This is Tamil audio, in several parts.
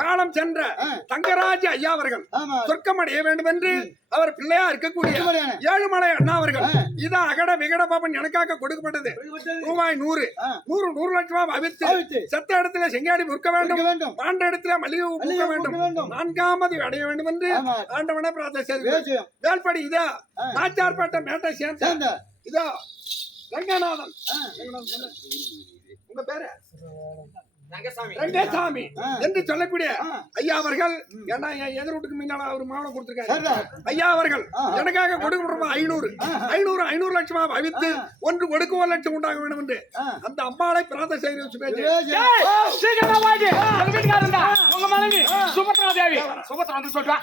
காலம் சென்ற தங்கராஜ ஐயா அவர்கள் சொர்க்கம் அடைய வேண்டும் என்று அவர் பிள்ளையா இருக்கக்கூடிய ஏழுமலை அண்ணா அவர்கள் இதான் அகட விகட பாபன் எனக்காக கொடுக்கப்பட்டது ரூபாய் 100 லட்சம் அவித்து செத்த இடத்துல செங்காடி முற்க வேண்டும் ஆண்ட இடத்துல மல்லிகை பூக்க வேண்டும் 4ஆவது அடைய வேண்டும் என்று ஆண்டவனை பிரார்த்தனை செய்து வேல்படி இதா நாச்சார்பேட்டை மேட்டை சேர்ந்த இதா ரங்கநாதன் உங்க பேரு ரங்கசாமி என்று சொல்லக்கூடிய ஐயா அவர்கள் எதிர் வீட்டுக்கு முன்னால ஒரு மாவட்டம் கொடுத்திருக்காரு. ஐயா அவர்கள் எனக்காக கொடுக்க 500 லட்சமா அவித்து ஒன்று கொடுக்க 1 லட்சம் உண்டாக வேண்டும் என்று அந்த அம்மாளை பிரார்த்தனை செய்து உங்க மனைவி சுபத்ரா தேவி சுபத்ரா வந்து சொல்றா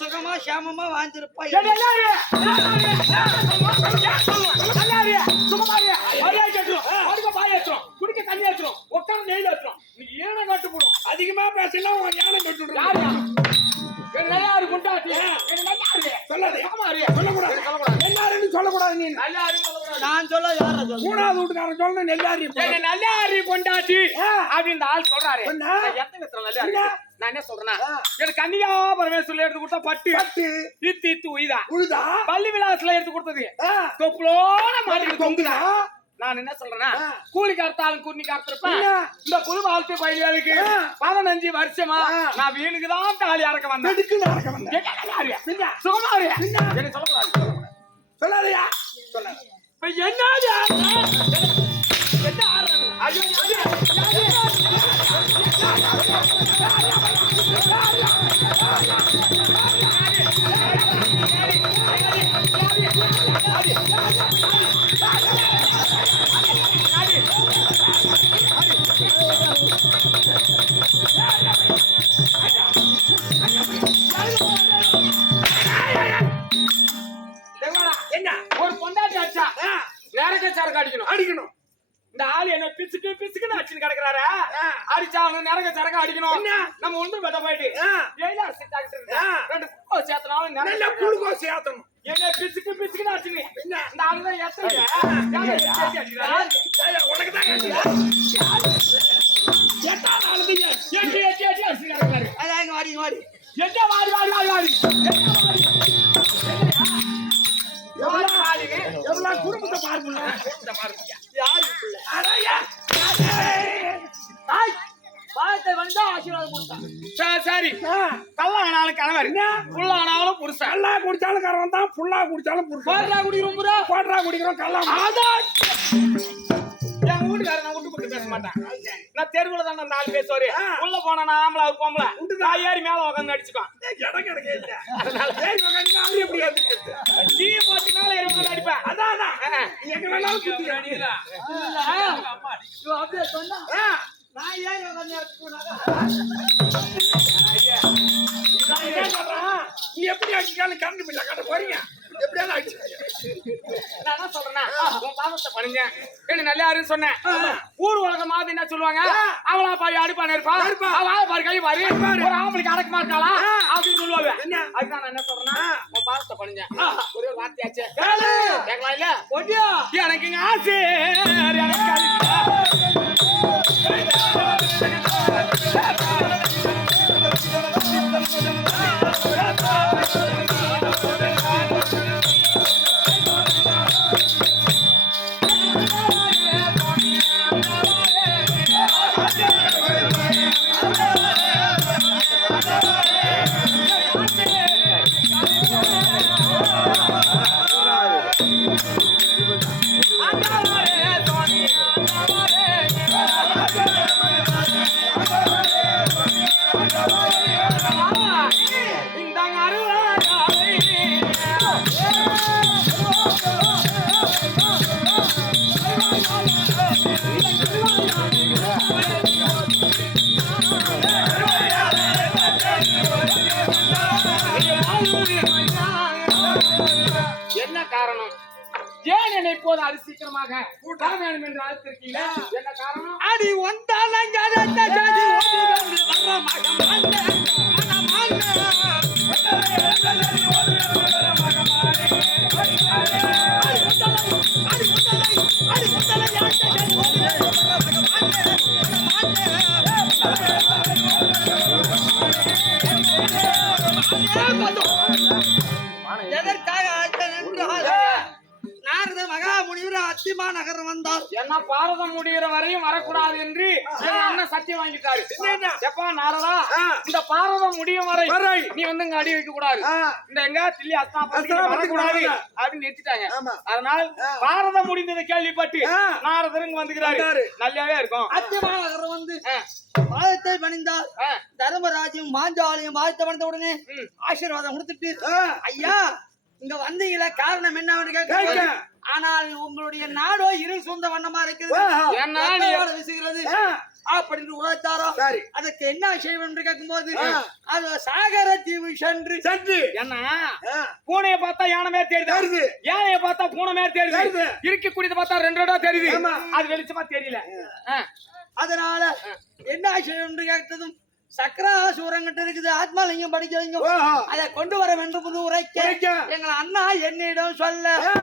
சுகமா சாமமா வாழ்ந்திருப்பாய். அதிகமா பேசலாம் சொல்லக்கூடாது. நான் சொல்ல மூணாவது வீட்டுக்காரன் சொல்ல நெல்லாரி கொண்டாட்டி அப்படின்னு ஆள் சொல்றாரு. நான் என்ன சொல்றேன்னா எனக்கு கன்னியா பரமேஸ்வரர் எடுத்து கொடுத்தா பட்டு இத்து உயிதா பள்ளி விலாசல எடுத்து கொடுத்தது தொப்புளோட மாட்டிட்டு தொங்குதா. நான் என்ன சொல்றேன்னா கூலி கார்த்தாலும் குர்னி காத்திருப்பேன். இந்த புது வாழ்க்கை பயிர்களுக்கு 15 வருஷமா நான் வீணுக்குதான் தாலி அறக்க வந்தேன். சுகமாரியா என்ன சொல்லக்கூடாது சொல்லாதையா சொல்ல இப்ப என்ன என்ன ஒரு பொண்டாட்டி அடிச்சா நேரக்க சரக்கு அடிக்கணும். அடிக்கணும் இந்த ஆளு என்ன பிசுக்கு பிசுக்குன்னு அடிச்சுன்னு கிடக்குறாரு. அடிச்சா அவனு நேரக்க சரக்கு அடிக்கணும். நம்ம ஒன்று பெட்ட போயிட்டு ஜெயிலா ரெண்டு பூ சேர்த்தனாலும் நல்ல குளுக்கோஸ் ஏத்தணும் என்ன பிசுக்கு பிசுக்குன்னு அடிச்சுங்க. இந்த ஆளு தான் எத்தனை உனக்கு தான் எட்டி எட்டி எட்டி அடிச்சு கிடக்குறாரு. அதான் வாடி வாடி எட்ட வாடி வாடி வாடி வாடி எவ்வளவு குடும்பத்தை பார்க்கணும் யாரு பிள்ளை பாத்தை வந்தா ஆசீர்வாதம் கொடுத்தான். சரி கல்லானாலும் கணவர் புல்லானாலும் புருஷன். கல்லா குடிச்சாலும் கரவன் தான் புல்லா குடிச்சாலும் புருஷன் போடுறா குடிக்கிறோம் புறா கோட்டரா குடிக்கிறோம் கல்லா என் வீட்டுக்காரர் நான் விட்டு போட்டு பேச மாட்டேன். நான் தெருவுல தான் அந்த ஆள் பேசுவாரு. உள்ள போனா நான் ஆம்பளை அவர் பொம்பளை நான் ஏறி மேல உட்காந்து அடிச்சுக்கான். இடம் கிடைக்க இல்ல அவரு எப்படி ஏத்துக்கிட்டு டீ போட்டு மேல ஏறி உட்காந்து அடிப்பேன். அதான் எங்க வேணாலும் குத்தி அடிக்கல அப்படியே சொன்னா நான் ஏன் நீ எப்படி அடிச்சாலும் கரண்ட் பில்ல கட்ட போறீங்க எப்படியாலும் அடிச்சு நான் என்ன சொல்றேன்னா உன் பாவத்தை பணிஞ்சேன் என்ன நல்லா யாருன்னு சொன்னேன். ஊர் உலகம் மாதிரி என்ன சொல்லுவாங்க அவளா பாரு அடுப்பான இருப்பான் அவளா பாரு கை பாரு ஒரு ஆம்பளைக்கு அடக்கமா இருக்காளா அப்படின்னு சொல்லுவாங்க. அதுதான் நான் என்ன சொல்றேன்னா உன் பாவத்தை பணிஞ்சேன் ஒரே ஒரு வார்த்தையாச்சு கேட்கலாம் இல்ல ஒட்டியா எனக்கு இங்க ஆசை என்ன காரணம்? ஏன் என்னை இப்போது அது சீக்கிரமாக வர வேண்டும் என்று அழைத்திருக்கீங்க? என்ன காரணம்? அடி வந்தாலங்க ஜாதி ஓடி வந்து வர்ற மகமானே எதற்காக அழைத்தேன் என்றால் நாரத மகாமுனிவர் அத்திமா நகரம் வந்தார். என்ன பாரதம் முடிகிற வரையும் வரக்கூடாது என்று என் அண்ணன் சத்தியம் வாங்கிட்டாரு. எப்பா நாரதா இந்த பாரதம் முடியும் வரை நீ வந்து இங்க அடி வைக்க கூடாது இந்த எங்க தில்லி அஸ்தாபதிக்கு வரக்கூடாது அப்படின்னு நிறுத்திட்டாங்க. அதனால பாரதம் முடிந்ததை கேள்விப்பட்டு நாரதர் இங்க வந்துக்கிறாரு. நல்லாவே இருக்கும். அத்திமா நகரம் வந்து பாதத்தை பணிந்தார். தர்மராஜும் மாஞ்சாலியும் பாதத்தை பணிந்த உடனே ஆசீர்வாதம் கொடுத்துட்டு ஐயா இங்க வந்தீங்கள காரணம் என்னன்னு கேட்க ஆனால் உங்களுடைய நாடோ இருள் சூழ்ந்த வண்ணமா இருக்குது வீசுகிறது அப்படின்னு உழைத்தாரோ அதுக்கு என்ன செய்வோம் என்று கேட்கும் போது அது சாகர தீவு சென்று என்ன பூனையை பார்த்தா யானை மேல தெரியுது யானையை பார்த்தா பூனை மேல தெரியுது இருக்கக்கூடியதை பார்த்தா ரெண்டு ரெண்டா தெரியுது அது வெளிச்சமா தெரியல. அதனால என்ன செய்வோம் என்று கேட்டதும் சக்கராசூரங்கிட்ட இருக்குது ஆத்மாலிங்கம் படிக்க வைங்க அதை கொண்டு வர வேண்டும் உரைக்க எங்கள் அண்ணா என்னிடம் சொல்ல